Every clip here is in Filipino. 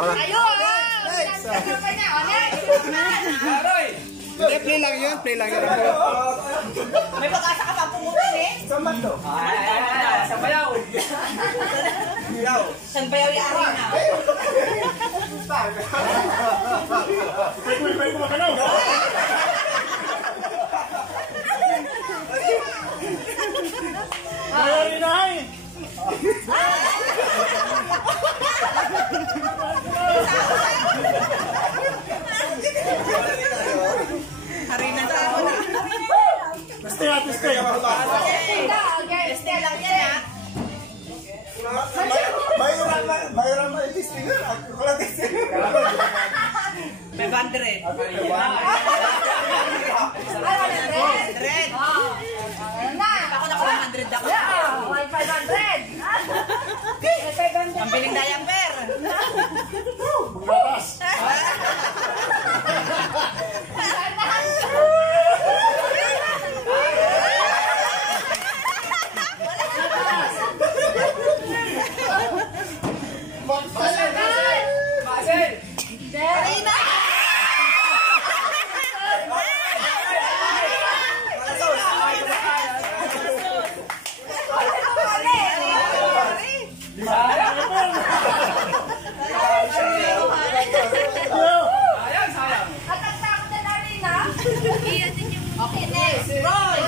Ayo! Play lang yun. May pag-asa ka pa pumutin eh. Saan ba ito? Sa bayaw. San bayaw yung arena. Pwede mo makalaw. Arena. Arena tao na. Stay. Stay lang yan ha. Bayaran mo i-testing nga. Ako lang testing. 500. Ay, 100. Ako na 100 ako. 500. Pambiling diaper. Bukas. Arena! Okay, next. Roy!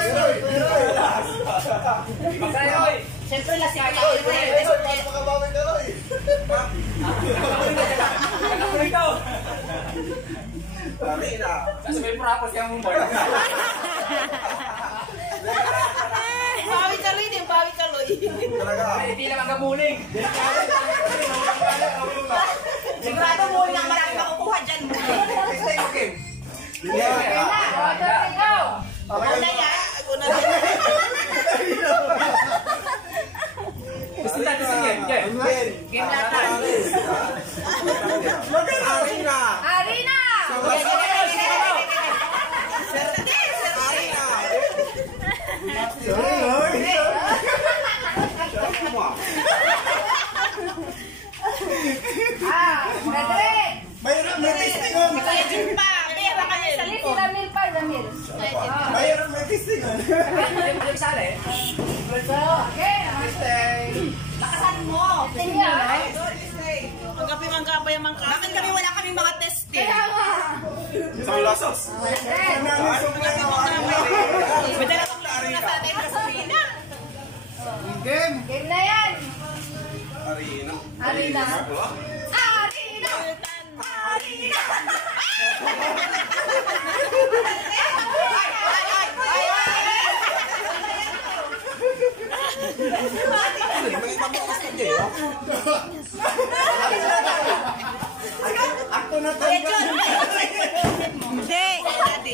Siyempre lang siya Roy. Sasabihin mo rapos yung mumboy. Bawi kaloy din, bawi kaloy. Hindi naman kamuling. Sigurado muling ang marami makukuha dyan. Ako na yan. Gusto natin sa game. Game natin. Arena. Arena! Bayaran mo i-testing nga. Bayaran mo i-testing nga. Lakasan mo! Manggapay ang mangka. Bakit kami wala kaming mga testing? Isang lasos. Madala kong nasa tayo sa Sabrina. Game. Game na yan! Arena. Arena! Arena! Arena! Ako na tayo. Hindi!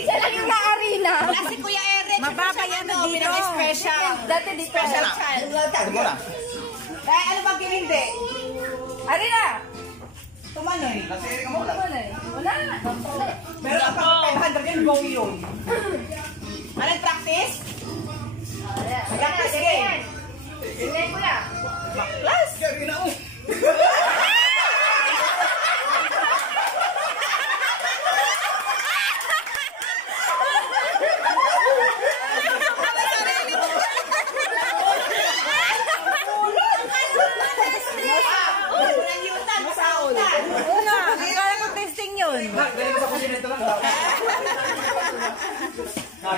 Yan lang yung na-arena. Kasi Kuya Eric, mababa yan dito. Special. Dati di special child. Kaya ano bang hindi? Arena! Tumanoy. Wala. Meron ka pang 500 yun, go yun. Anong practice? Practice game. Sige, Kuya. Plus!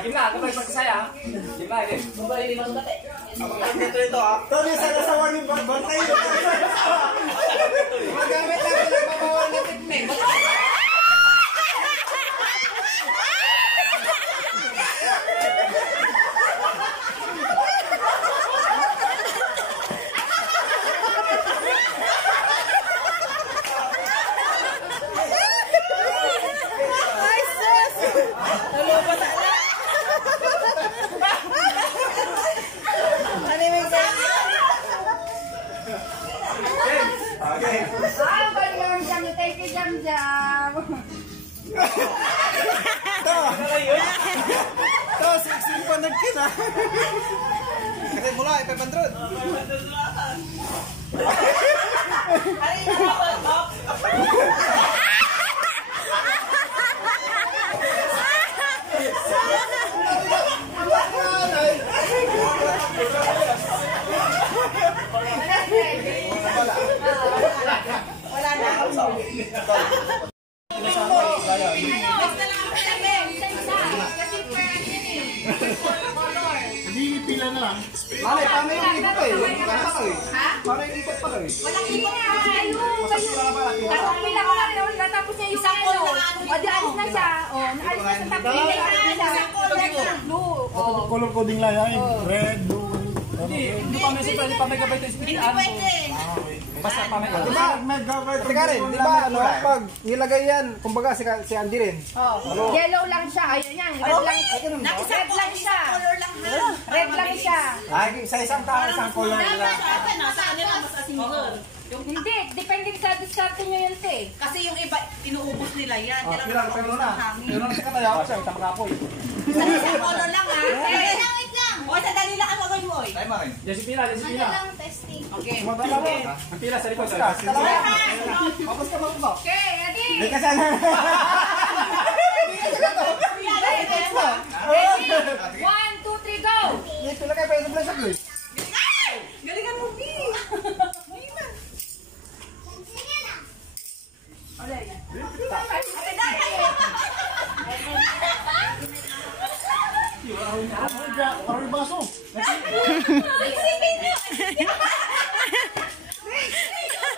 Game na, kapag magsasaya. Game na, game. Ito ah. Tony, sa nasawa ni Bantay. Magamit lang ng pabawal na tikmek. Sexy pa nagkita. Kasi mula ay 500. Arena! Hindi pila na lang. Malay, paano yung ikot pa eh? Paano yung ikot pala eh? Walang ikot na. Pila ko lang yun. Natapos niya yung ano. O, di alis na siya. O, naalis na sa tapos. Isang blue. Color coding lang yan. Red, blue. Hindi pa may pwede pa may gabay ito Hindi pwede. Basta pa may Diba, Ate Karen, di ba ano, pag nilagay yan, kumbaga si Andy rin. Yellow lang siya. Ayun yan. Red lang. Red lang siya. Color lang ha. Red lang siya. Ay, sa isang tao, isang color nila. Dapat nasa kanila mas asingle. Hindi. Depende sa diskarte nyo yun, te. Kasi yung iba, inuubos nila yan. Oh, Kailangan pilang inuubos pelo ng na. hangin. Pero na sa katayaw siya, isang kapoy. Sa isang color lang ha. Wait lang. O, sandali lang ang gagawin mo eh. Tayo marin. Josephina. Okay. Magdala mo. Ang pila sa likod. Tapos ka mo. Okay, ready? Hindi ka sana. Ready? 1, 2, 3, go! Ito lang kayo, pwede mo lang sa grid. Galingan mo, B. Parang yung baso.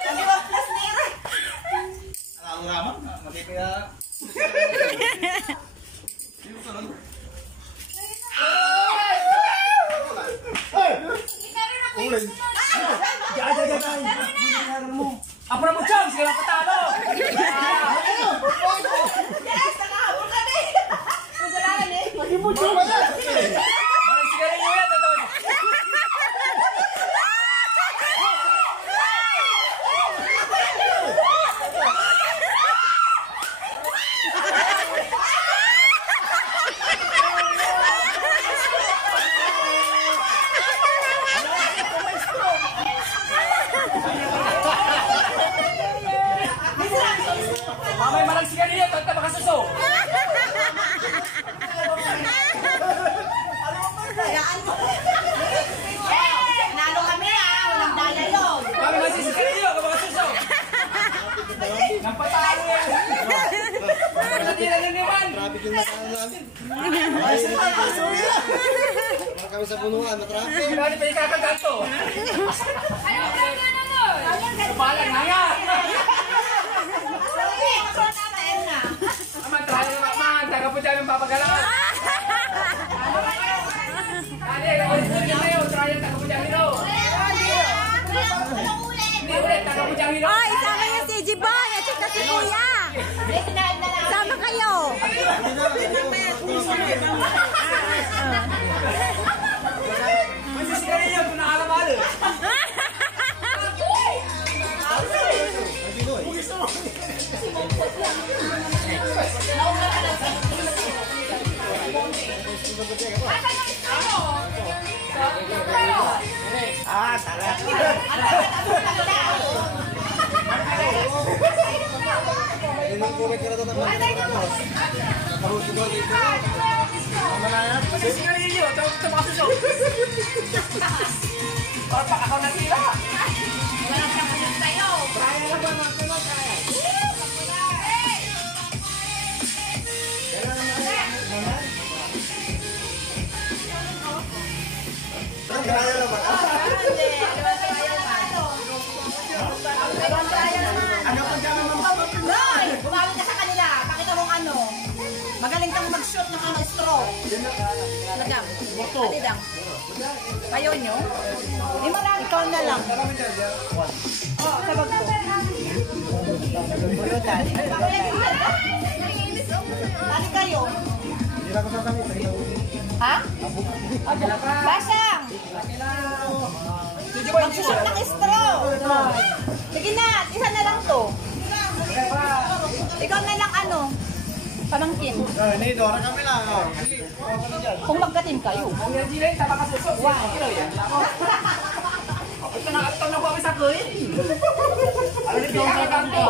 Kasi wag plus nira. Ang ramang, matipid na. Uling. Ako na mo, Chong! Sige lang patalo! Yes, nakahabol ka na eh. Masalanan eh. Maraming sigarilyo yan, totoo. Mamay malang sigarilyo, totoo makasuso. Hayaan mo. Nalo kami ah. Walang daya yun. Mamay malang sigarilyo, makasuso. Nang patalo yan. Hindi na naniwan. Traffic yung nakaan namin. Ay, sa baso yan. Kami sa punuan, na traffic. Hindi pa ikakaganto. Ayaw ka na naman! Balang na yan. Sige, masuot natin na. Aman, tayo naman, man. Taga po dyan ang papagalaan. Dali, ulit po dyan kayo. Tayo, taga po dyan hilo. Hindi ulit, taga po dyan hilo. Oh, isama niya si Jiboy at saka si Kuya. Sama kayo. Masih sigarilyo kung nakakamali. Ah, tara. Masih sigarilyo, ito makasuso. Para pakakaw na sila. Hoy, bumawin ka sa kanila. Pakita mong ano. Magaling kang mag-shoot ng ano, straw. Madam. Atidang. Ayaw nyo? Di marami. Ikaw na lang. Oh, sabag ko. Bulutan. Bali kayo. Ha? Basang! Magsusot ng straw. Sige na, isa na lang to. Ikaw na lang ano, pamangkin. Ni, Dora kami lang. Kung magka-team kayo. Ang yan sila, tama kasuso. Wow. Ito na po kami sa kuy. Ano nito yung kakanto?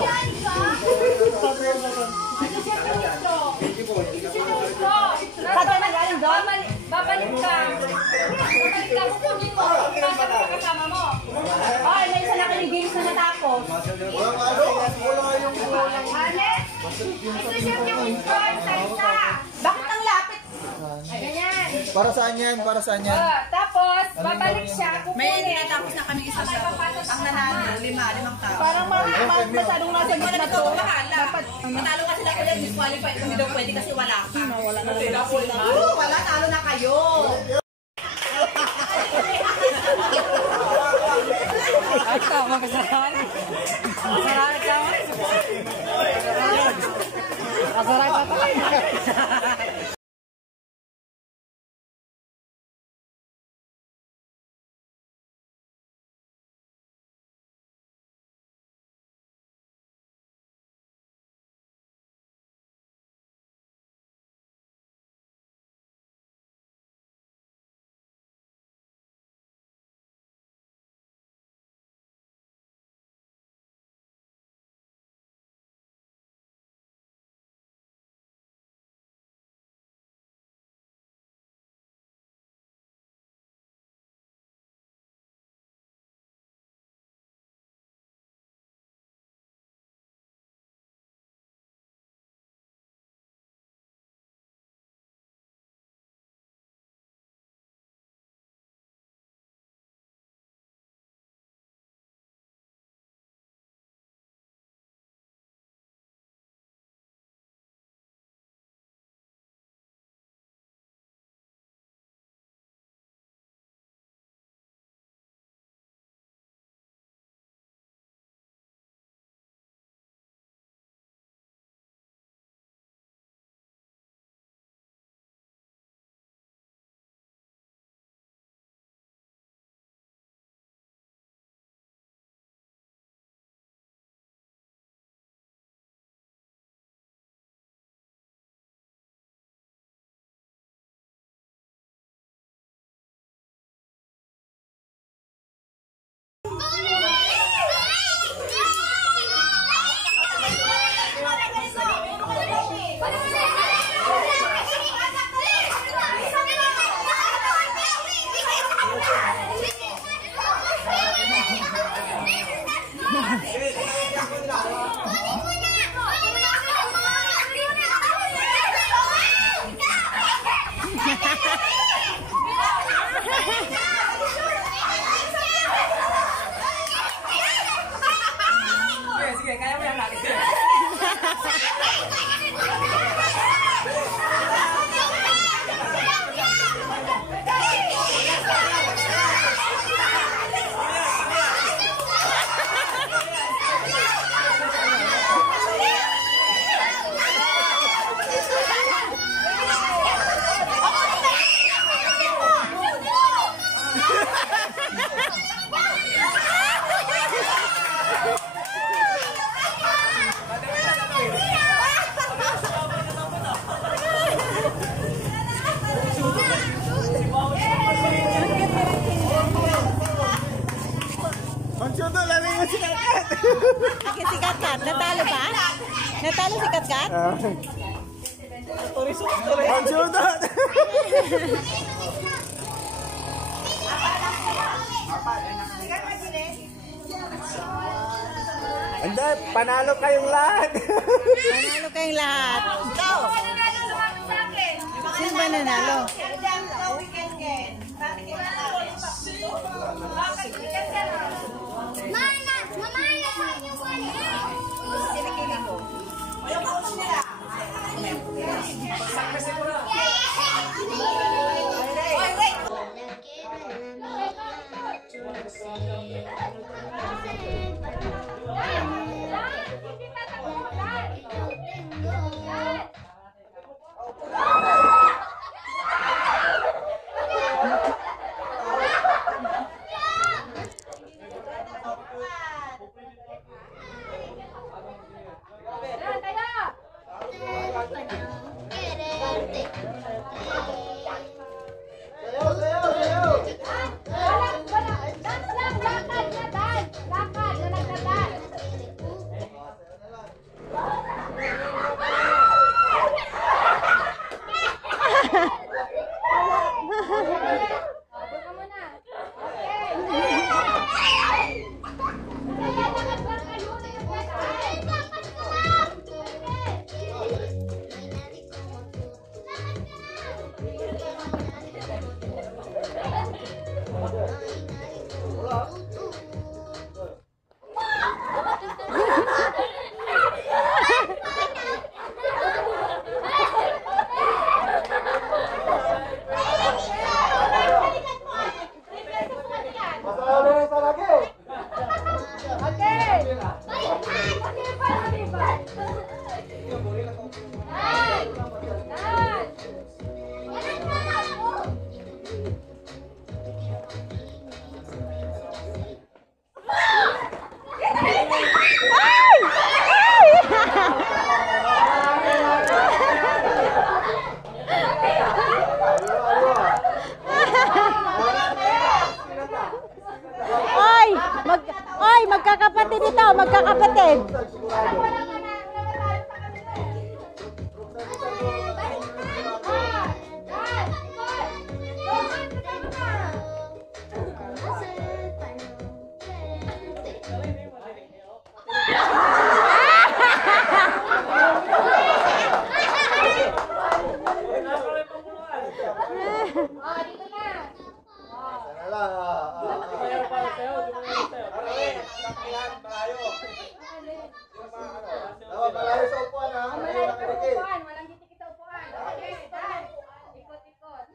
Kada na galing doon. Babalik ka. Babalik ka. Kukunin mo. Pasok mo kasama mo. Ay, may isa na kayong games na natapos. Bakit ang lapit? Ganyan. Para saan yan? Para saan yan? Tapos, babalik siya. May Kukunin. tinatapos na kami isa sa ang nanalo, limang tao. Parang masyadong nasa Ikaw na gitna ikaw to. bahala. Matalo kasi na ulit, disqualified. Hindi daw pwede kasi wala ka. Wala na lang. Wala, talo na kayo. Ay, tama ka sa hari. Masarap ka mo. Masarap ka to. Akin si Katkat. Natalo ba? Natalo si Katkat? Ang syudot! Hindi, panalo kayong lahat. Panalo kayong lahat. Sino ba nanalo? magkakapatid ito, magkakapatid. Malayo sa upuan ha. Walang titik sa upuan. Okay, dahil. Ikot-ikot.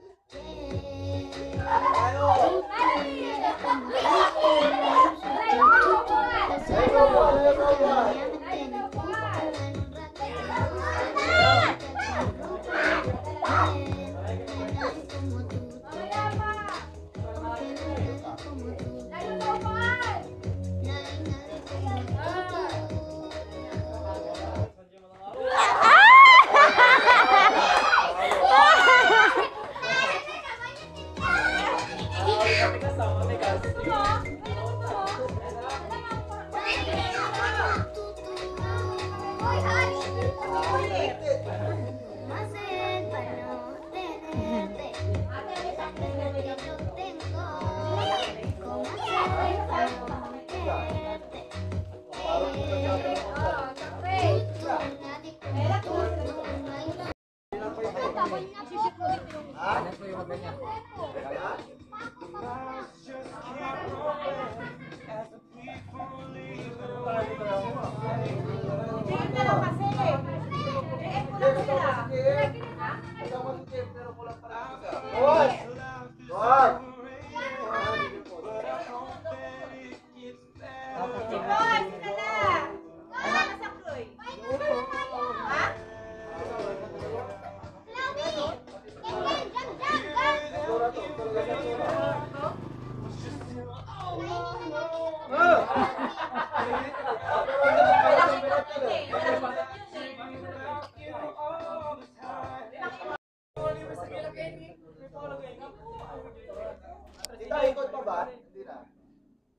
Ikot pa ba? Hindi na.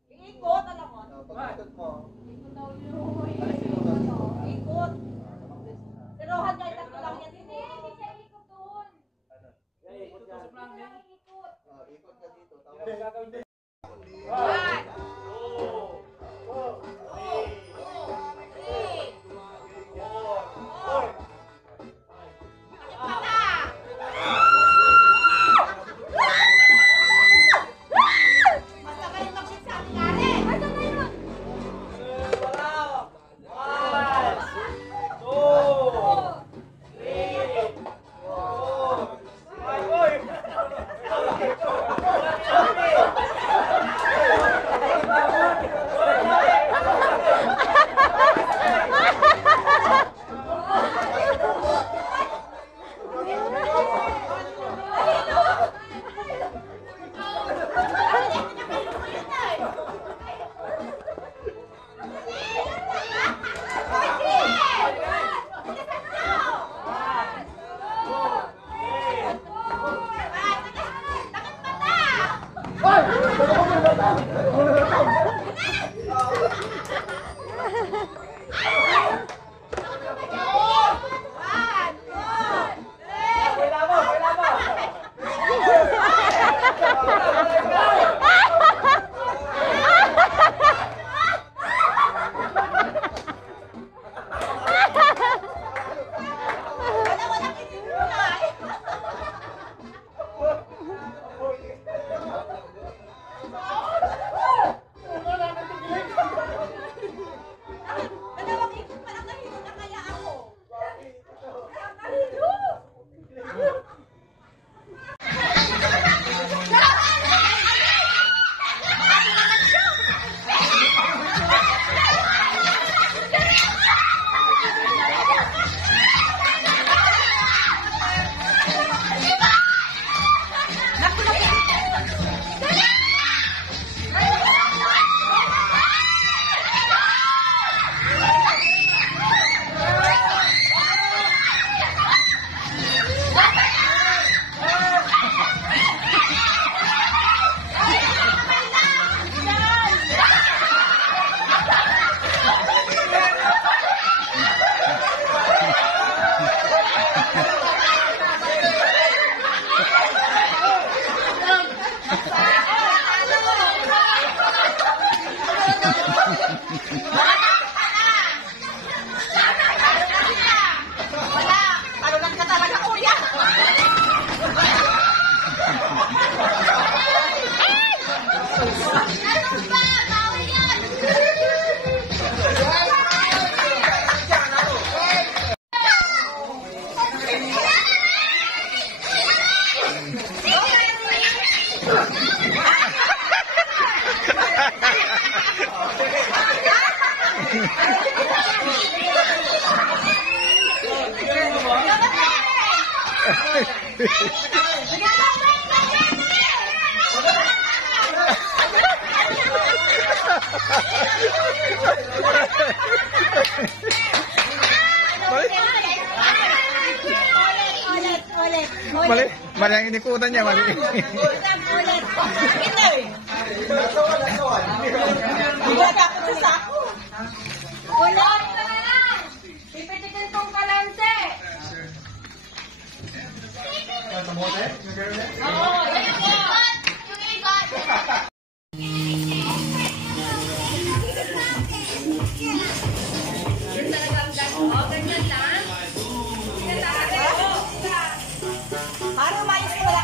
Ikot, alam mo. Pag-ikot mo. Ikot. Tiruhan kahit tatlo lang yan. Hindi siya ikot doon. Ikot ka dito. One. Wala! Talunan ka talaga, kuya! Ano ba? Bawal yan! Mali, mali ang inikutan niya, mali. Ulit! Pipitikin tong kalanse! Oo, yung ikot! Yung ikot! Ganyan lang? Para umayos ko wala.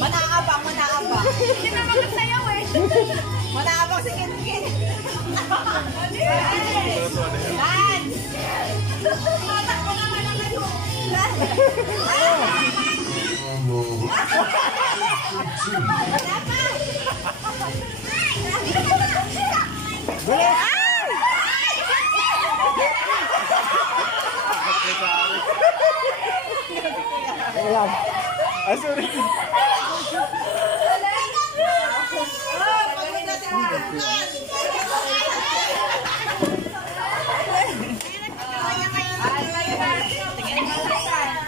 Manaabang, manaabang. Hindi na makasayaw eh. Manaabang si Kin. Lance! Matakbo naman ang ano. Wala pa! Ayan. Ay, sorry.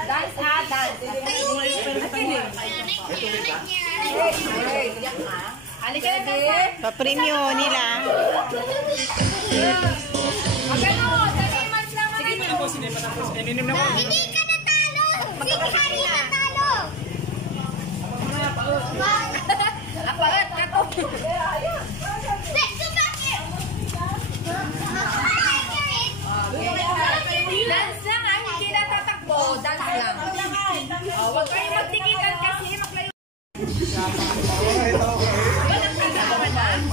Dance ah, dance. Halika na dance. Pa-premyo nila. Magano, 3 months lang naman. Hindi ka natalo! Si Harry natalo! Apat, kato. Dance lang ah, hindi na tatakbo. Dance lang. Huwag kayo magtikitan kasi maklayo. Walang kasama dance.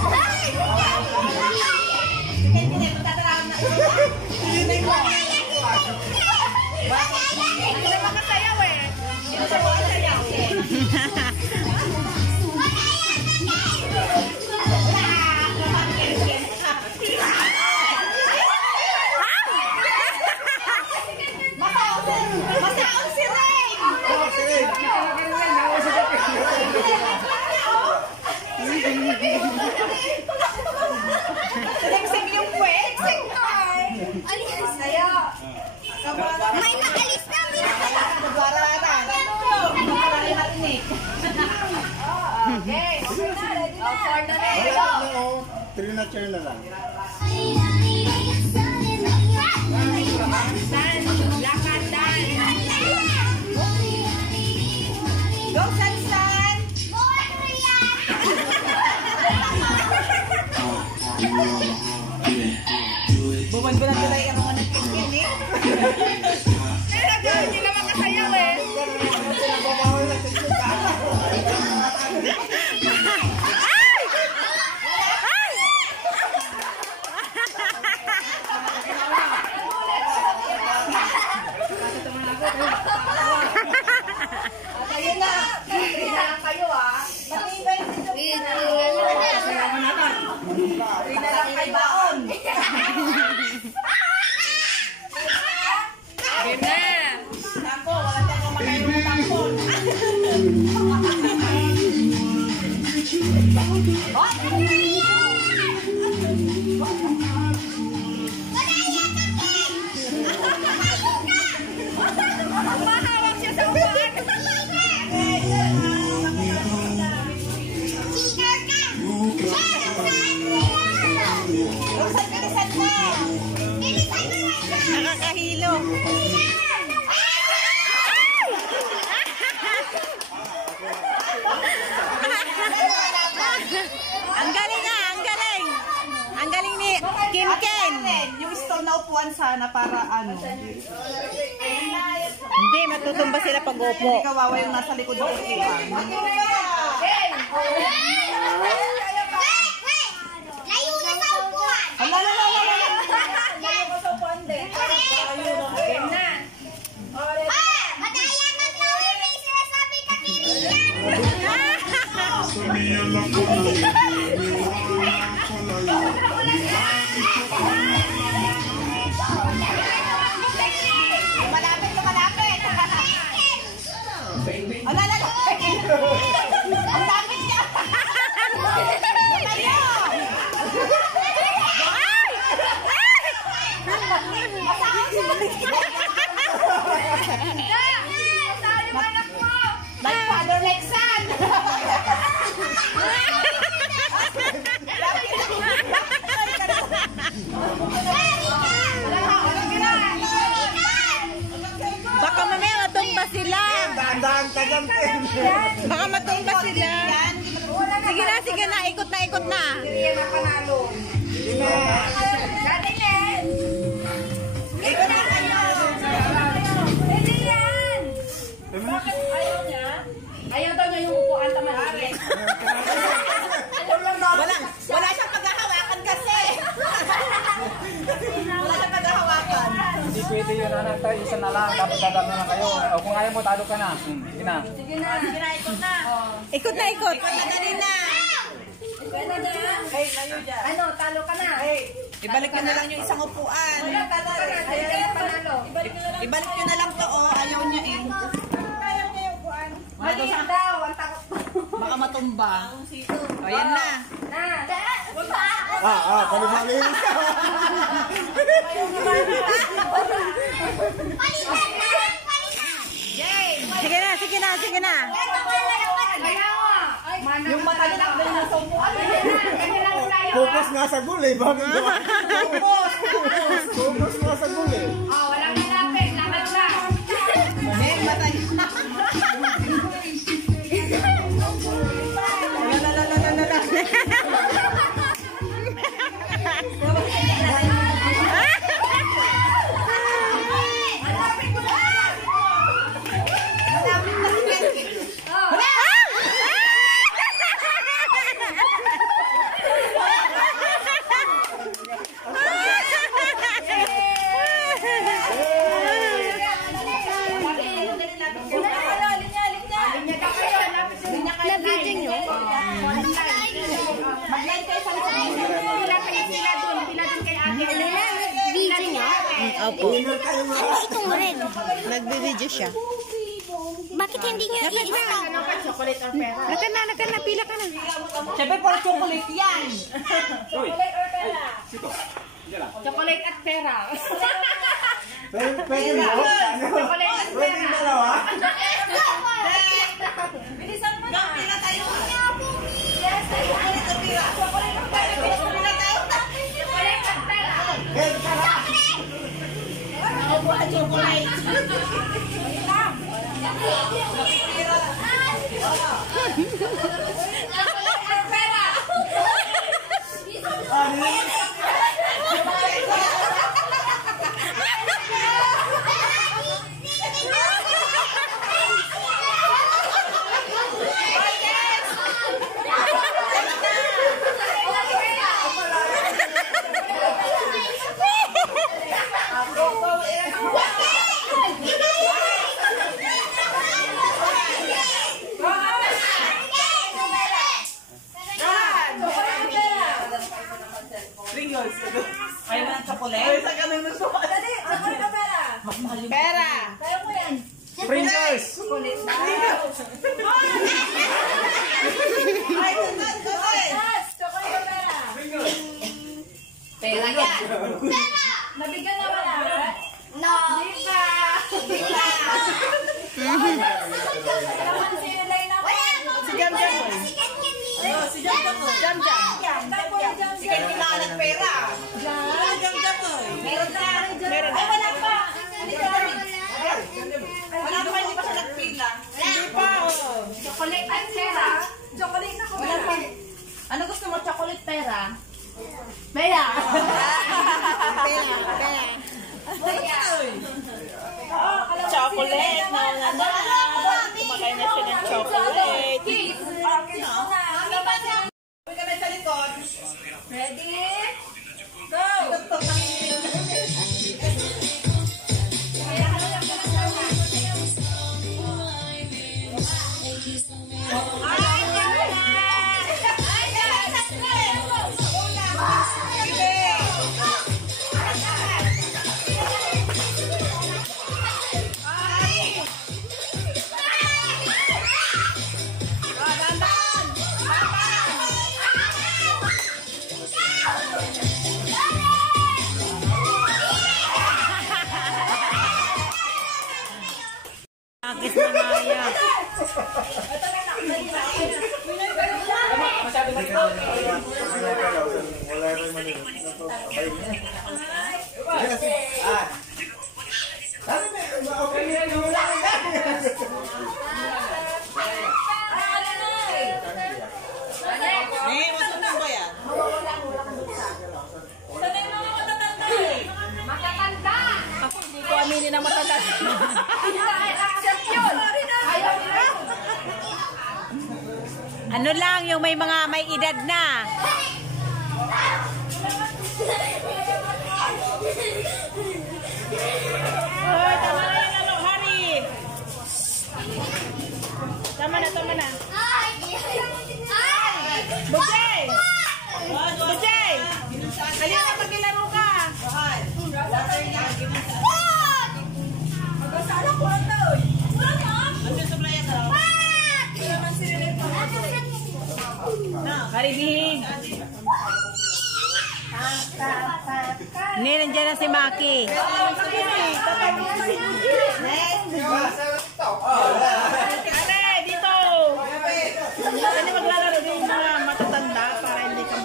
Hindi na makasayaw eh. Hindi na makasayaw. Masaon si Ray! Siksik yung puwet. Siksik Alis! Sayo. May nakalis na! Nagwara na. Maraming marinig. Okay, okay na. Ready na. For the next. Oo, 3 na chair na lang. Dance. Lakad dance. Go, Sansan! Buwan ko lang nila yung mga nagkikin eh. Pero hindi na makasayaw eh. Ang galing nga, ang galing. Ang galing ni Kim Ken. Yung stone na upuan sana para ano. Hindi, matutumba sila pag upo. Hindi kawawa yung nasa likod ng upuan. Layo na sa upuan! Layo ko sa upuan din. Game na! Matayan na sa may sinasabi ka Malapit. Ang lapit niya. Like father, like son. Baka mamaya matumba sila. Dahan-dahan ka dyan, Ken. Baka matumba sila. Sige na, ikot na. Hindi yan ang panalo. Dati Len! Ikaw na kayo! Hindi yan! Bakit ayaw niya? Ayaw daw niya yung upuan tamad. Wala siyang paghahawakan kasi. Wala siyang paghahawakan. Hindi pwede yun, anak tayo. Isa na lang. Dapat dadam na lang kayo. O kung ayaw mo, talo ka na. Sige na. Sige na, ikot na. Ikot na. Dali na. Pwede na. Hey, layo dyan. Ano, talo ka na. Ibalik nyo na lang yung isang upuan. Ayaw ka na, panalo. Ibalik nyo na lang to, oh. Ayaw niya eh. Maliit daw, ang takot. Baka matumba. O, yan na. Palibalinis ka. Sige na. Yung mata nila na sa upuan. Focus nga sa goal eh. Bakit ba? Focus nga sa goal eh. Walang malapit, lahat na. Men, matay. Mag-line kayo sa likod. Opo. Nagbibideo siya. Bakit hindi nyo i-stop? Naka na, pila ka na. Siyempre, para chocolate yan. Chocolate at pera. Pwede mo? Chocolate at Pwede pera. yung dalawa? Bilisan mo na. Pila tayo. Yes, tayo. Chocolate at pila. Chocolate at pila. Pila tayo. Chocolate at pera. Ken, tara! Chocolate. Chocolate at pera. Pringles. Ayaw mo ng chocolate? Ay, sa kanang nasuha. Dali, chocolate at pera. Pera. Kaya mo yan. Pringles! Chocolate na. Ay, chocolate. Yes, chocolate at pera. Pera yan. Nabigyan na ba lahat? No. Di pa. Di pa. Naman si Lay na po. Si Jam Jam. Oh, si Jam Jam. Jam Jam. Sige, kailangan ng pera. Jam Jam. Meron na. Meron na. Ay, wala pa. Wala pa, hindi pa siya nagpila. Hindi pa, oh. Chocolate at pera. Chocolate na ko. Wala pa. Bea. Chocolate na. Kumakain na siya ng chocolate. Ready? Go! Akit na Maya. Hindi ko aminin na matanda. Ano lang, yung may mga may edad na. Oh, tama na yung ano, Hari. Tama na. Bujay! Bujay! Halika maglaro ka. Karibig. Hindi, nandiyan na si Maki. Ate, dito. Hindi maglalaro din yung mga matatanda para hindi ka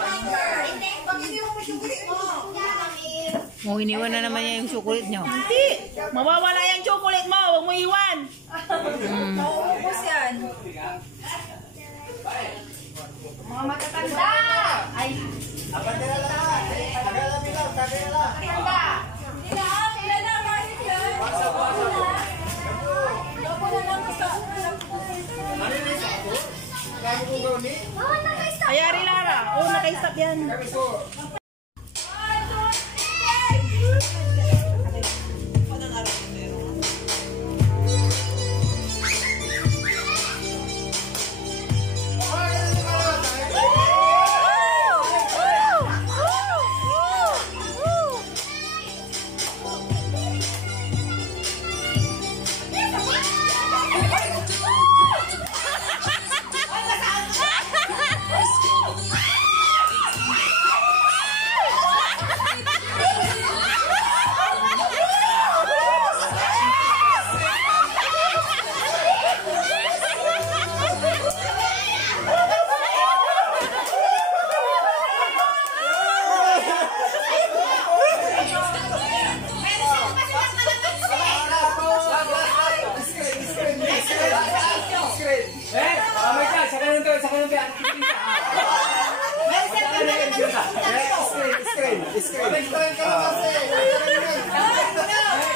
Oh, iniwan na naman niya yung chocolate niyo. Hindi. Mawawala yung chocolate mo. Huwag mo iwan. Mauubos yan. Mga matatanda! Ay! Matatanda! Sila na, bakit yan? Loko na lang sa... Ayari Lara. Oh, naka-stop yan.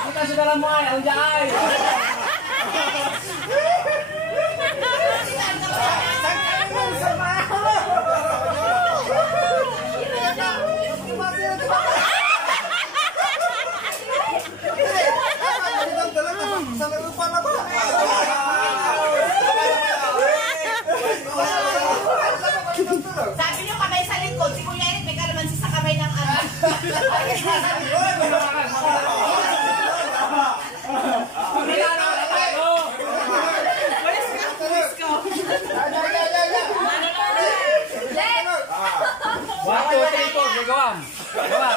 Kita sudah lama yang jai. Sabi niyo kamay sa likod, si Kuya Eric may kalamansi sa kamay ng anak. Waktu itu gawam. Gawa.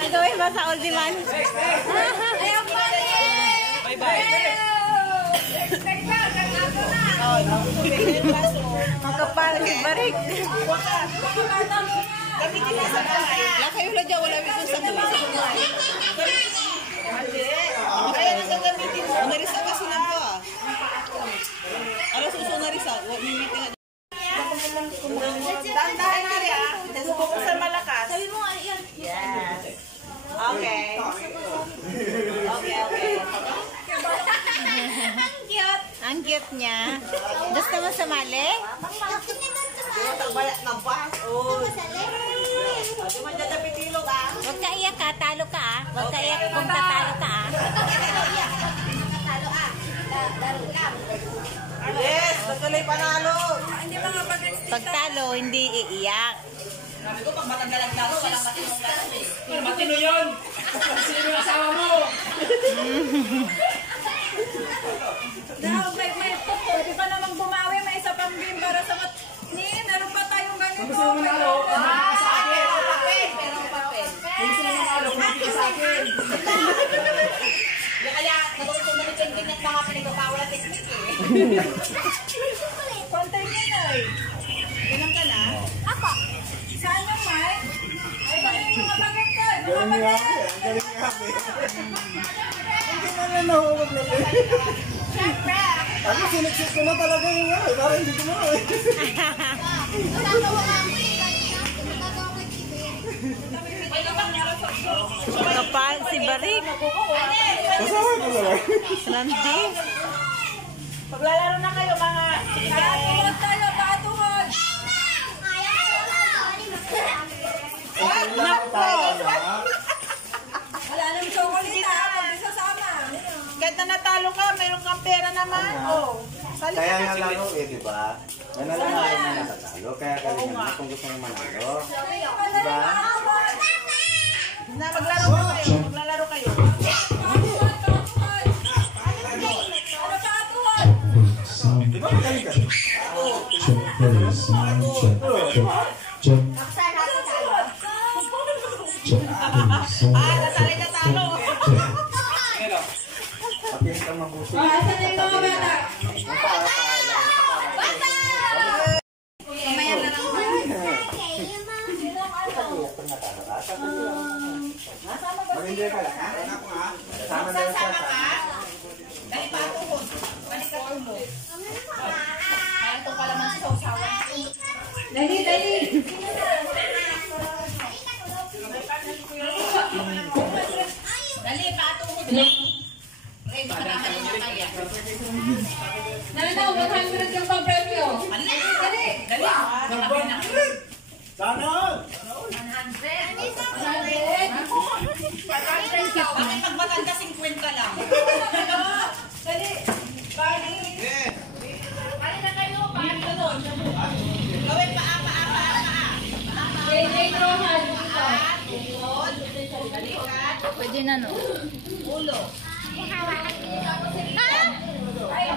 Ay, gawin ba sa old man? Magkapal. Wala kayo lang dyan, wala wikong sa gawa. Kaya nang gagamitin mo. Narisa ka sila ko ah. Ano suso narisa? Tandaan na rin ah. Buksan malakas. Sabi mo nga yan. Yes. Okay. Okay. Ang cute. Ang cute niya. Gusto mo sumali? Bayat ng bus. Oh. Di man dyan napitilog ah. Huwag ka iyak ka, talo ka ah. Huwag ka iyak kung tatalo ka ah. Yes, nagkalay panalo. Pag talo, hindi iiyak. Sabi ko, pag matanggalang laro, walang matinong laro eh. Matino yun! Sino yung asawa mo? Pwede pa namang bumawi, may isa pang game para sa meron pa tayong ganito. Kung gusto mo manalo, kumikita sa akin. Pero papel. Kung gusto mo manalo, kumikita sa akin. Kaya, natutulog na rin yung mga pinagpapawala technique eh. Kontay niya na eh. Ganun ka na? Ako. Saan yung mic? Ay, galing yung mabagay ka. Galing niya ako eh. Galing niya ako eh. Hindi na lang nahulog na eh. Siyempre. Ako siniksit ko na talaga yung ano eh. Parang hindi ko na eh. Nagagawa ka ako eh. Nagagawa ko Kapal si Barik. Kasama ko na lang. Landi. Paglalaro na kayo mga... Patuhod tayo, patuhod! Wala nang chocolate ha, magsasama. Kahit na natalo ka, mayroon kang pera naman. Oh. Kaya nga laro eh, di ba? Nanalo na natatalo. Kaya galing na kung gusto mo manalo. Diba? Na maglaro kayo. Maglalaro kayo. Patuhod, patuhod! Ano patuhod? Di ba magaling ka? Natali na talo. Patingin kang mabuti. Asan na yung mga bata? Mamaya na lang. Mag-enjoy ka lang, ha? Kasama na lang siya. Dali patuhod. Balik ka tulo. Kaya ito pala mga sausawan. Dali, dali! Dali, patuhod. Ay, panahan niya kaya. Nana, 100 yung pang-premyo. Dali, dali. Dali. Sana! Bakit pag matanda 50 lang? Dali! Bali! Bali na kayo. Bali na doon. Gawin paa. JJ Rohan. Tuhod. Balikan. Pwede na no. Ulo.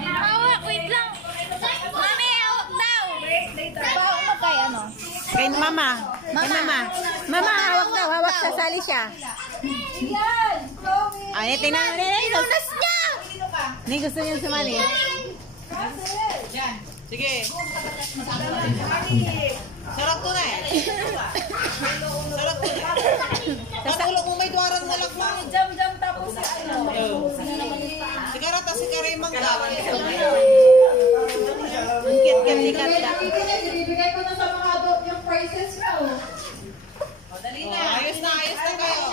Hawak, wait lang. Mami, hawak daw. Hawak mo kay ano? Kay mama. Mama, hawak daw. Hawak sa sali siya. Yan! Chloe! Ay, tingnan mo rin. Lunas niya! Ni gusto niya sumali. Yan. Sige. Sarap to na eh. Sarap to na. Matulog mo may duwaran mo lang mo. Jam-jam tapos si ano. Sigarata si Karimang gawan. Ang cute-cute ni Katla. Ibibigay ko na sa mga adult yung prices mo. Dali na. Ayos na kayo.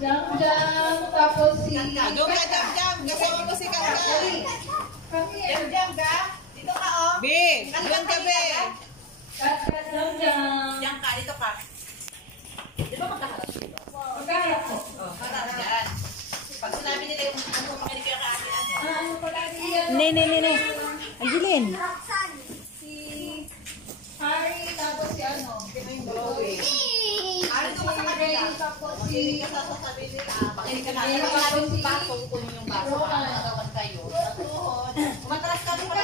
Jam-jam tapos si... Doon ka, jam. Kasama ko si Kaka. Jam ka. Dito ka, oh. Be, doon ka, Be. Jam-jam. Diyan ka, dito ka. Di ba magkaharap dito? Magkaharap ko. Harap dyan. Pag sinabi nila yung ano, makinig kayo ka-ate. Ano pala yan? Ne. Ay, Jilin. Si Harry tapos si ano. Ano ka sa kanila? Tapos Makinig si... ka sa sabi nila. Makinig ka na. Pag sinabi yung baso, kunin yung baso. Magawan kayo. Umatras ka rin pala.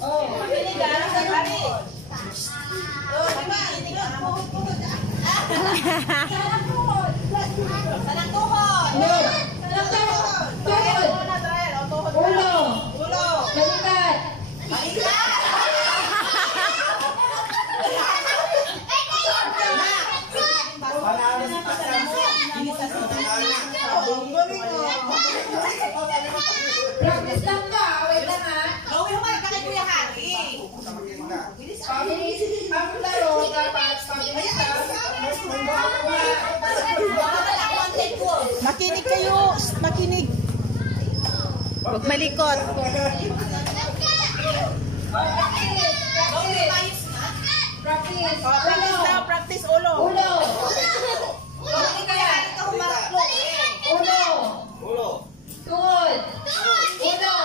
Oh, Makinig ka na sa kami. Oh, diba? Sarap tuhod! Sanang tuhod. Tuhod! Ulo! Ulo. Balikat! Balikan. Practice lang ka. Wait lang ha. Gawin mo ka kay Kuya Harry. Ang laro, dapat pabilis ka. Makinig kayo. Makinig. Huwag malikot. Practice. Practice ulo. Ulo. Ulo. Ulo. Tuhod. Ulo.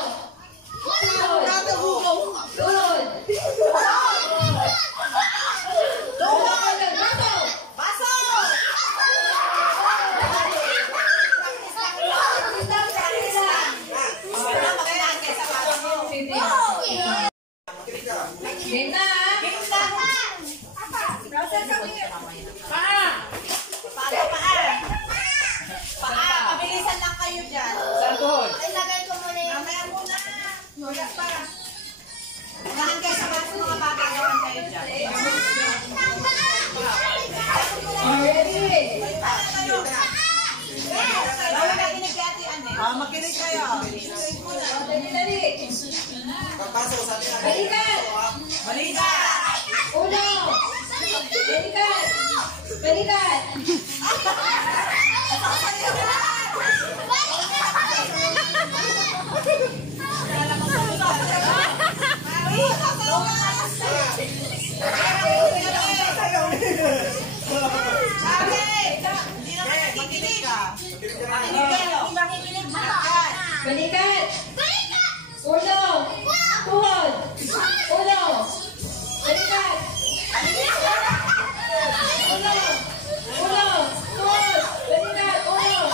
Tuhod. Baso! Game na ha? Paa, pabilisan lang kayo dyan. Saan tuhod? Ay, lagay ko muna yung... Mamaya muna. Wala pa. Unahan kayo sa mga bata. Gawan kayo dyan. Ready? Bawal makinig kay Ate Anne. Makinig kayo. Dali. Balikan. Balikan! Ulo. Balikan. Balikan. Balikan. Ulo. Tuhod. Ulo. Balikan. Ulo. Ulo. Tuhod. Balikan. Ulo.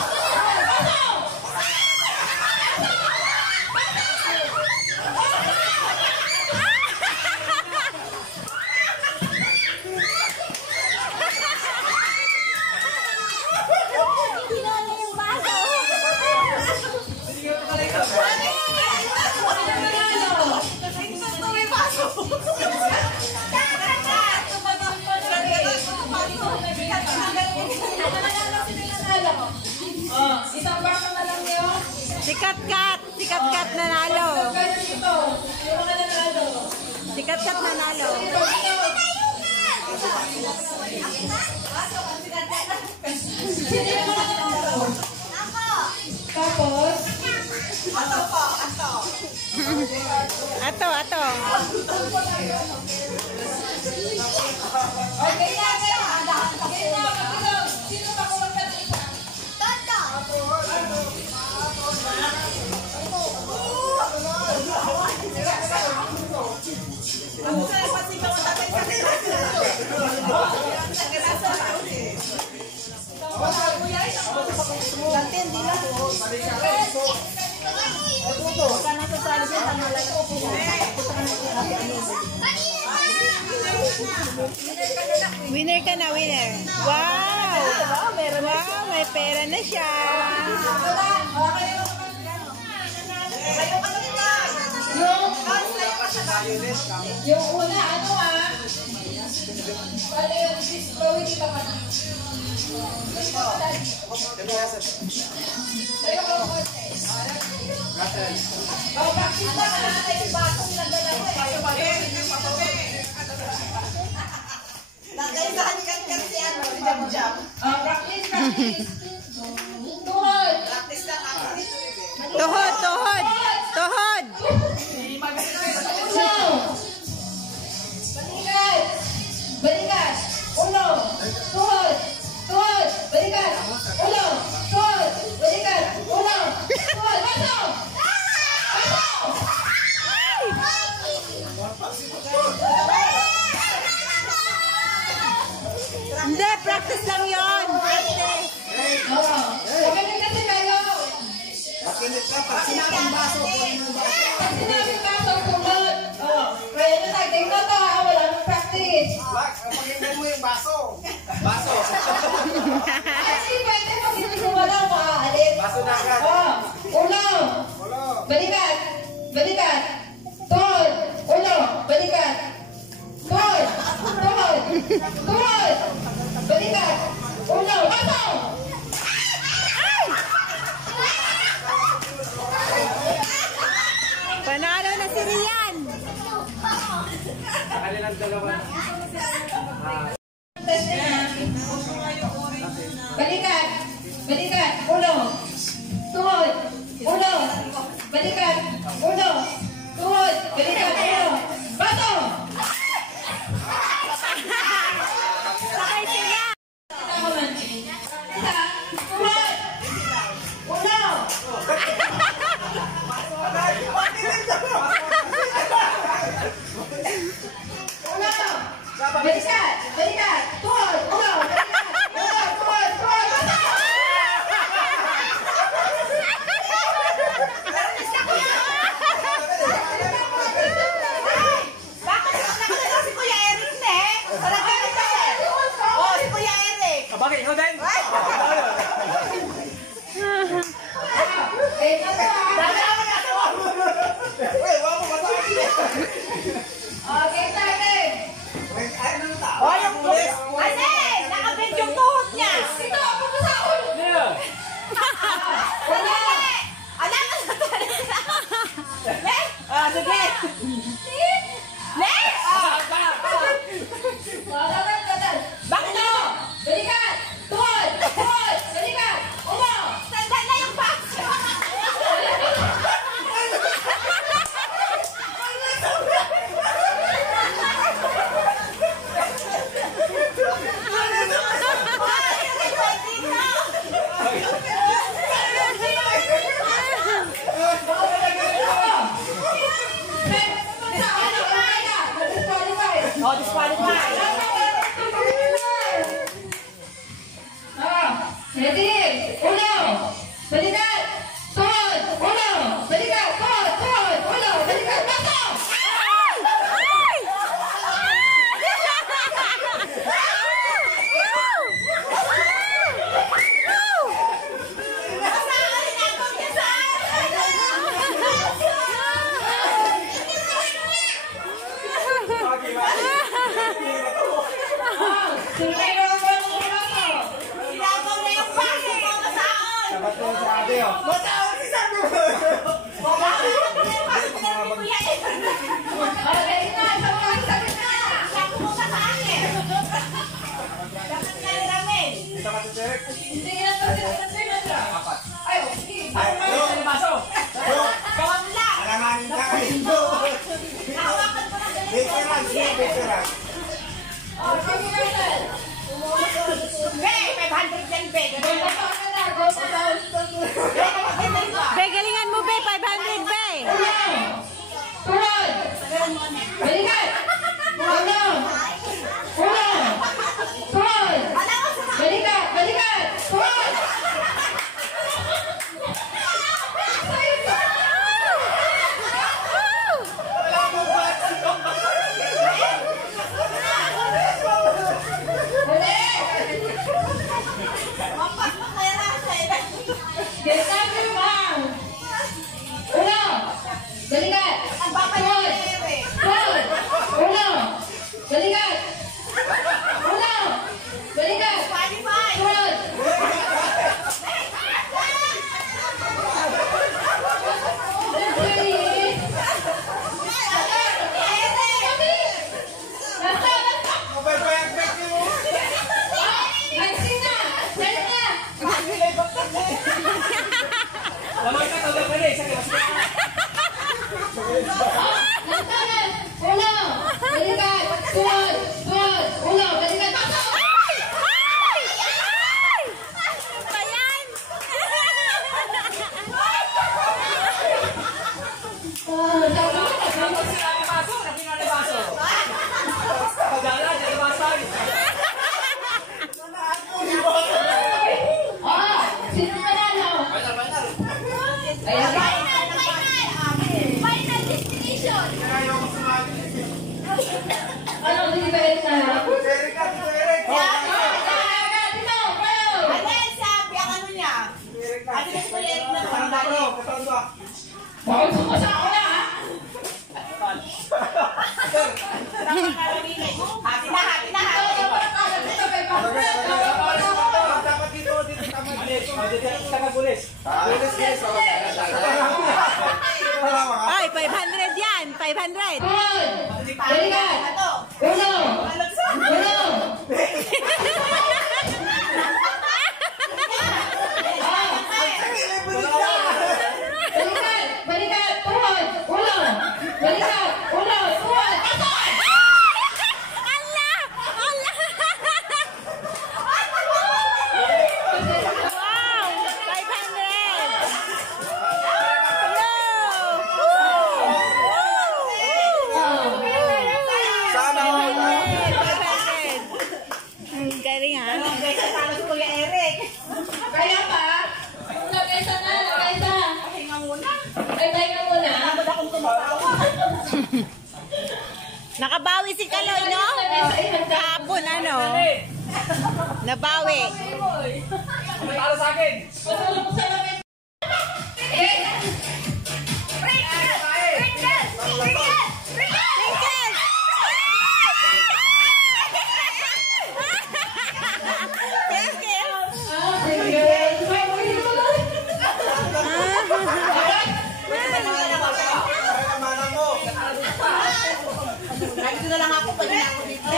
Isang baka na lang yun. Sikat-kat! Sikat-kat nanalo! Ito. Yung mga nanalo. Sikat-kat nanalo! Sino yung mga nanalo? Tapos? Ato! Okay na, sino ba kumanta ng isa? Winner ka na, winner! Wow! Wow, may pera na siya! Yung una, ano ah? Bale, this Chloe, di ba ka na? Tayo ka mo. Oh, practice na ka na. Tayo batong nagdala ko eh. Practice. Tuhod. Tuhod! Ulo. Balikan. Ulo. Tuhod. Balikan. Ulo. Tuhod. Balikan. Ulo. Tuhod. Hindi, practice lang yun! Makinig kasi kayo. Makinig ka pag sinabi din. Okay, tayo. Oh, yung pulis. Ate, nakabit yung tuhod niya. Ito, pagkasaon. Wala. Alam mo sa talaga. Len? Ah, sige. Len? Bakit ano? Balikan! Tuhod! Tuhod! Balikan! Umo! Sandal na yung box. Oh, disqualify. Ready? Uno! Balikan! Tuhod! Uno! Balikan! Tuhod! Tuhod! Uno! Balikan! Pasok! Ilabaw na yung box. Ikaw masaon. Dapat ko sa ate, oh. Masaon si Sabi. Ilabaw na yung box. Pinarami ko yan. Ready na! Sabi na! Sabi mo ka sa akin. Dapat na yung ramen. Dito ka sa Derek. Hindi na to sila siya. Ay, okay. Bawang lang. Alamanin ka kayo. Hawakan mo lang. Veteran, veteran. Oh, sige natin. Be, 500 yan, be. Go na! Go na! Be, galingan mo, Be. 500, Be. Uno! Tuhod! Balikan! Uno! Uno! Tuhod! Balikan! Balikan! Tuhod! Ganda mo bang? Uno! Balikan! Tuhod! Tuhod! Uno! Balikan! Uno! Balikan! Tuhod! Lamay ka, tawag ka rin. Sakit, sakit. Uno! Balikan! Tuhod! Tuhod! Uno! Balikan! Pasok! Ayan! Tapos sila ni Baso, nakina ni Baso. Pagdala, dyan ni Baso. Oh! Sino manalo? Ayan. Final destination! Ano si Beth na? Derek ka, Derek. Dito! Kayo! Ayan, sabi ang ano niya. Ate na si Eric na Katawan ba, bro? Katawan ba? Bakit sumasa ako na ha? Hati na, hati na, hati. Dapat dito, dito tama. Taga-pulis. Bilis, bilis. Ay, 500 yan! 500! Tuhod! Balikan! Ano? Uno! Uno! Balikan! Balikan! Tuhod! Uno! Balikan! Uno! Tuhod! Allah! Allah! Wow! 500! Hello! Sana all. 500! Ang galing ha? Para si Kuya Eric. Kaya pa? Nag-isa na! Nag-isa! Pahinga muna. Ay, tayo ka muna! Nakabad akong tumatawa. Nakabawi si Kaloy, no? Kahapon, ano? Nabawi. May talo sa akin. Dito na lang ako, pwede na ako dito.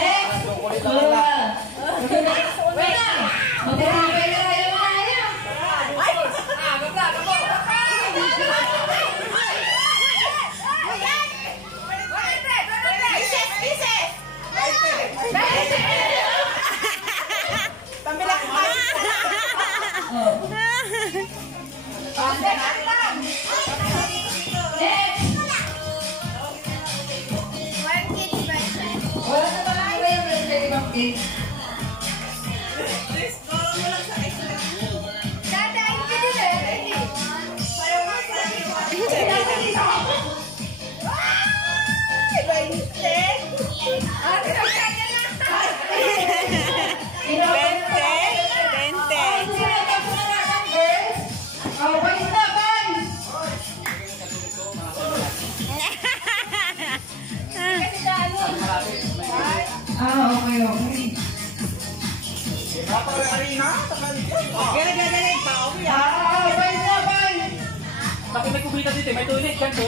Bakit may kubita dito? May toilet kan po?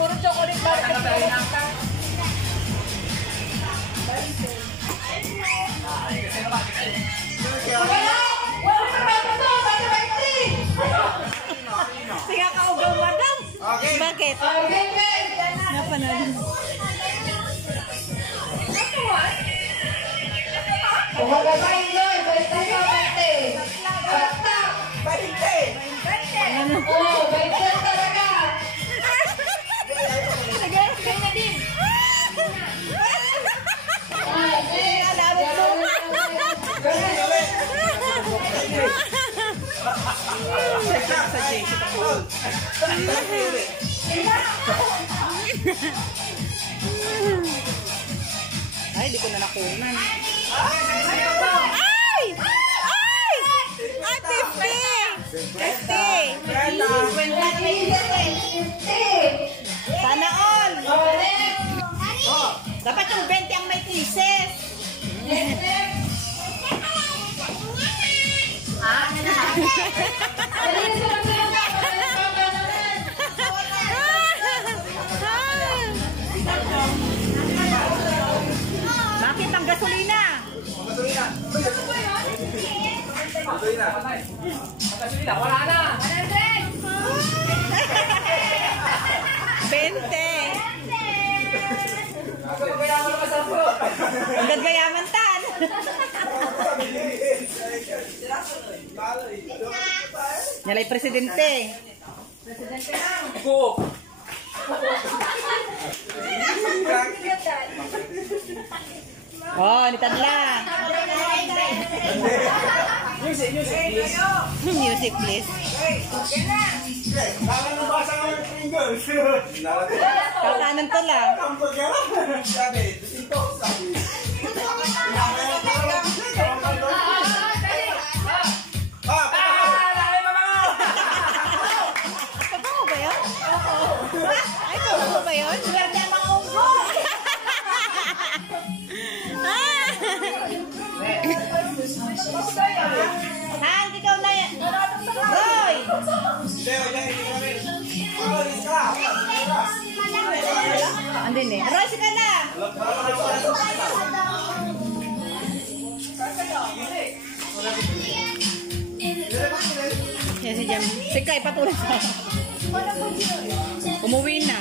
Puro chocolate ba? Sige ka ugaw, madam. Bakit? Napanood. Ay, di ko na nakunan. Ay! Ay! Ay, 50! Sana all! Dapat yung 20 ang may pieces. Bakit ang gasolina? Gasolina, wala na. 20. Ang gagayaman tan. Nyalay presidente. Go. Oh, nitadla. Music, please. Kakanan to lang. Pabango ba yun? Ay, pabango ba yun? Swerte ang mga unggo. Han, ikaw na yan. Roy! Andin eh. Roy, sika na! Yan si Jam. Sika, ipatuloy sa. Umuwi na.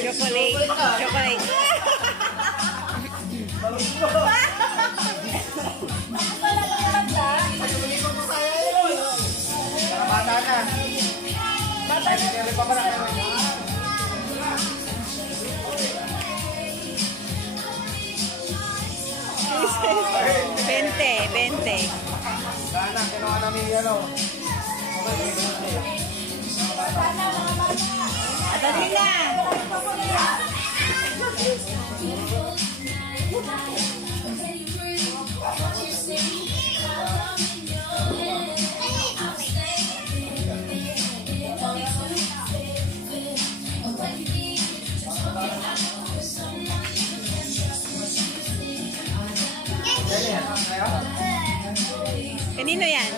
Chocolate. Chocolate. Bata na. Bata Sana, kinuha namin yan o. Dali na. Kanino yan?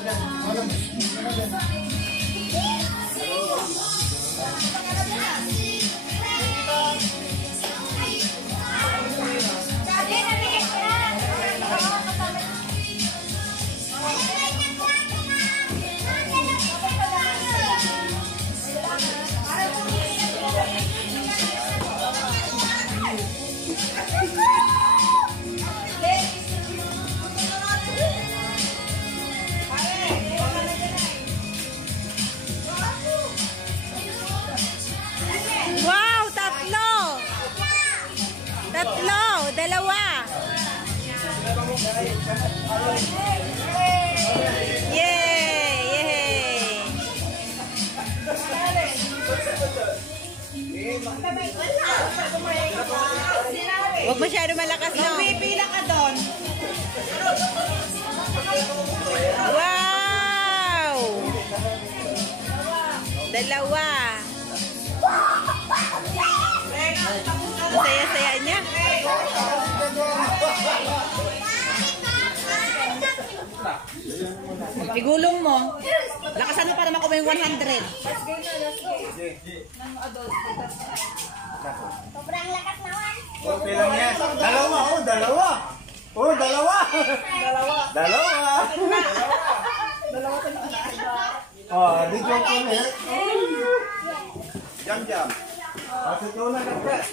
Wow, tatlo! Tatlo, dalawa. Yay! Yay! Huwag masyado malakas, no? Pipila ka doon. Wow! Dalawa. Ang saya-saya niya. Igulong mo. Lakasan mo para makuha yung 100. Sobrang lakas naman. Okay lang yan. Dalawa, oh, dalawa. Oh, dalawa. Dalawa. Oh, di joke ko na. Jam. Kasi ikaw na nagkas.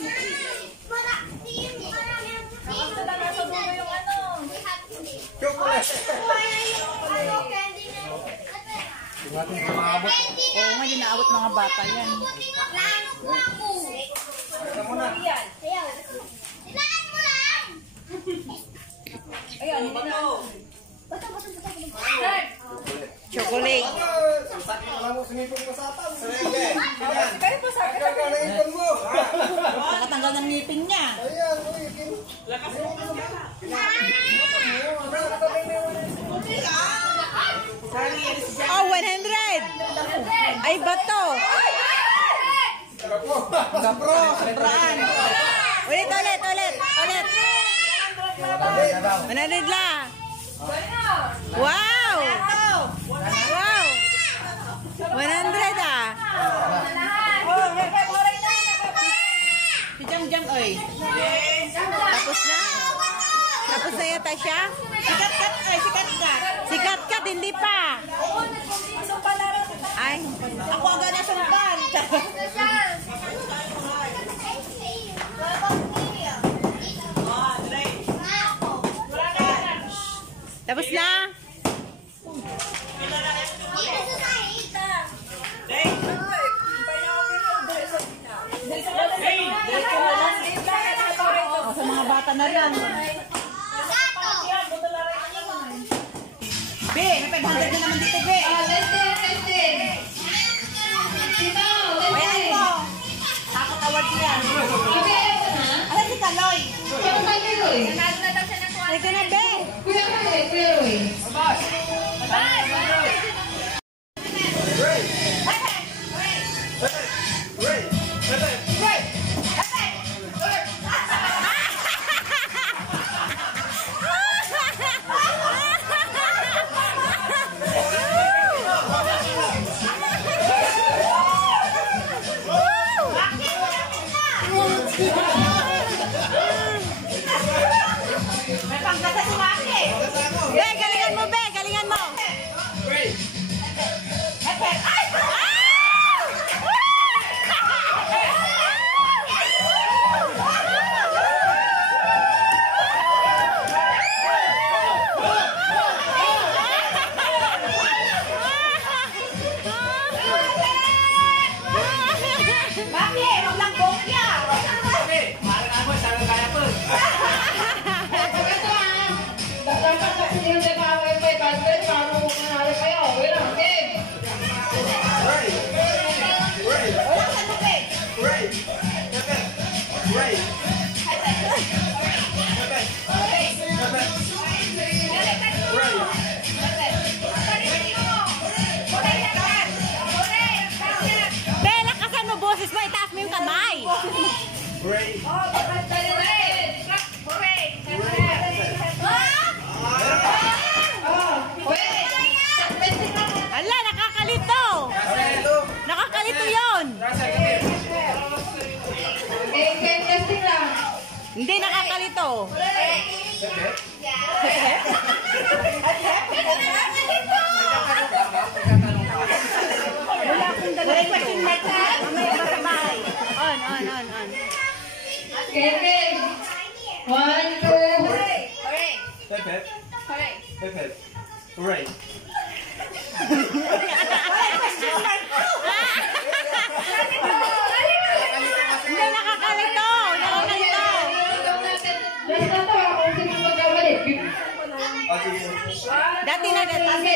Chocolate. Tingnan sa mga abot. Oo nga, yun naabot mga bata yan. Ito muna. Ayan, hindi na. Chocolate. Sakit na mo, sumipong mo sa atang. Sarili. Ayan. Kakalaipon mo. Nakatanggal ng ngipin niya. Ayan. Oh, 100! Ay, bato! Gabro, sobraan. Ulit! 100 lang! Wow! Wow! 100 ah! Si Jam, oy. Tapos na? Tapos na yata siya? Sikat-kat, oy, sikat-kat. Si Kat, hindi pa! Ay, Ako agad na sumpan. tapos na? Sa mga bata na lang. Be, may 500 na naman dito, Be. Ayan mo. Takot award yan. Alam si Kaloy. Halika na, Be! May panggata si Maki. Be, galingan mo, Be! Galingan mo! Bakit? Wag lang bokya. Okay, parang ako, sarang kaya po. Dapat kasi yung dekawin pa ipansin, paano mo kunwari kayo? Wait lang, game! Wala ka tubig. Bella, kasan mo boses mo, itaas mo yung kamay. Ala, nakakalito. Nakakalito yon. Game testing lang. Hindi nakakalito. Wala akong dala. Wala question mark ha? Mamaya ba sa bahay? On. Game. 1, 2. Hindi nakakalito. Nakakalito. Last na to, kung sino magkabalik. Dati na dati.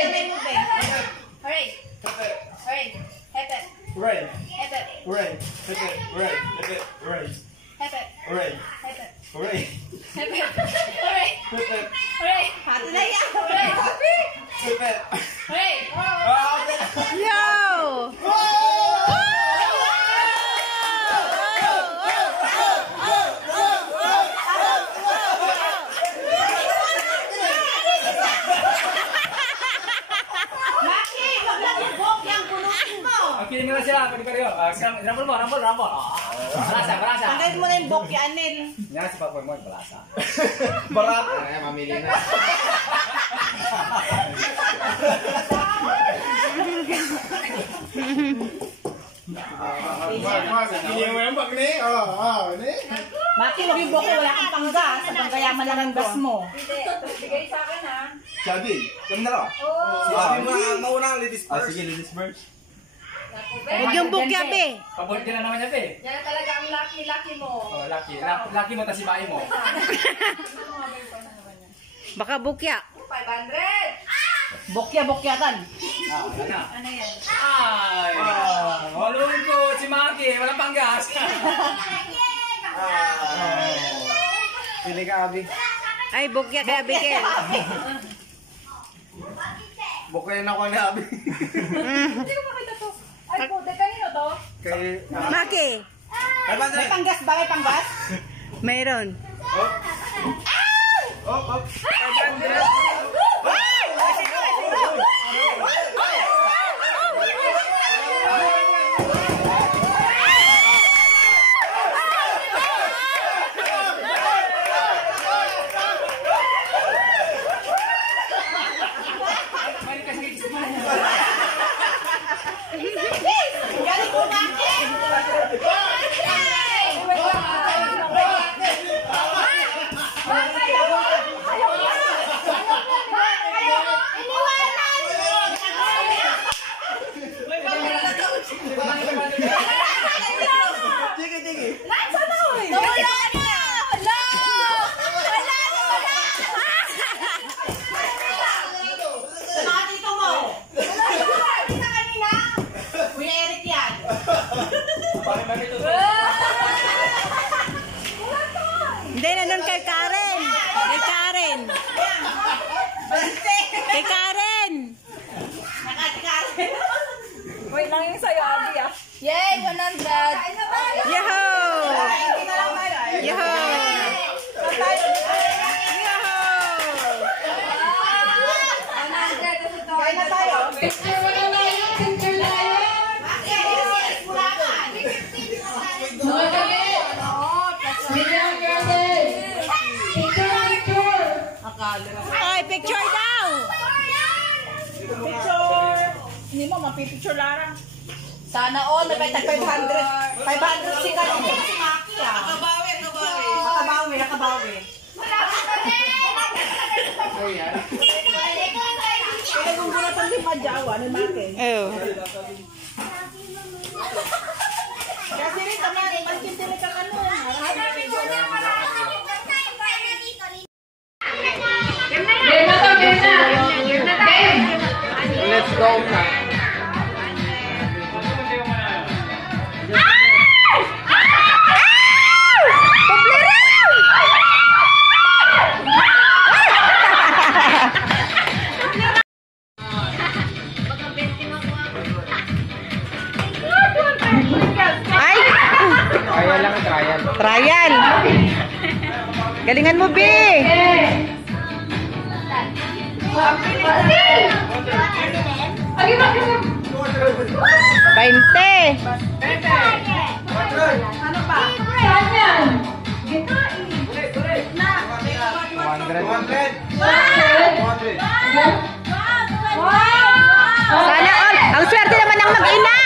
Hati na yan. Yo! Maki, wag lang yung bokya ang punutin mo. Okay, nila sila. Pwede kayo. Rambol mo. Balasa. Tanggalin mo na yung bokya, Anel. Yan si Papa mo, balasa. Barat. Ay, mamili na. Maki, wag yung bokya, wala kang panggas. Sa panggayaman lang ang gas mo. Bigay sa akin ha. Sabi, kami dalawa. Sabi mo na mauna ang ladies first. Sige, ladies first. Huwag yung bukya, be. Paborito na naman niya, te. Yan talaga ang lucky mo. Oh, lucky. Lucky mo, tas ibahin mo. Baka bukya. 500! Bokya-bokyatan. Ano na? Ano yan? Ay! Walong ko, si Maki. Walang panggas. Pili ka, Abi. Ay, bukya kaya Bikel. Bukayin ako ni Abi. Hindi ko makita to. Ay, puti, kanino to? Kay... Maki, May panggas ba? May panggas? mayroon. Oh. Galing ko, Maki! Sige. Wala na! Wala! Wala na! Sa mga tito mo! Wala na kanina! Kuya Eric yan! Hindi, nandun kay Karen. Kay Karen. Kay Karen. Nakatikarin! Wait lang yung sa'yo, Abby ah. Yay! 100! Yoho! Hindi na lang tayo. Yoho! Kain na tayo. Picture mo na tayo, picture tayo. Mga gabi. Bigyan natin. Picture. Ay, picture daw! Picture! Hindi mo, mapipicture Lara. Sana all, may 500. 500 si Kalina. Si Maki ah. Nakabawi. Pinagugulatan si Madjawa ni Maki. Oh. Kasi sili kang ano. Let's go ka. Ay! Trial lang, trial. Trial! Galingan mo, B! 20! Ano pa? 100. Sana all! Ang swerte naman ng mag-ina!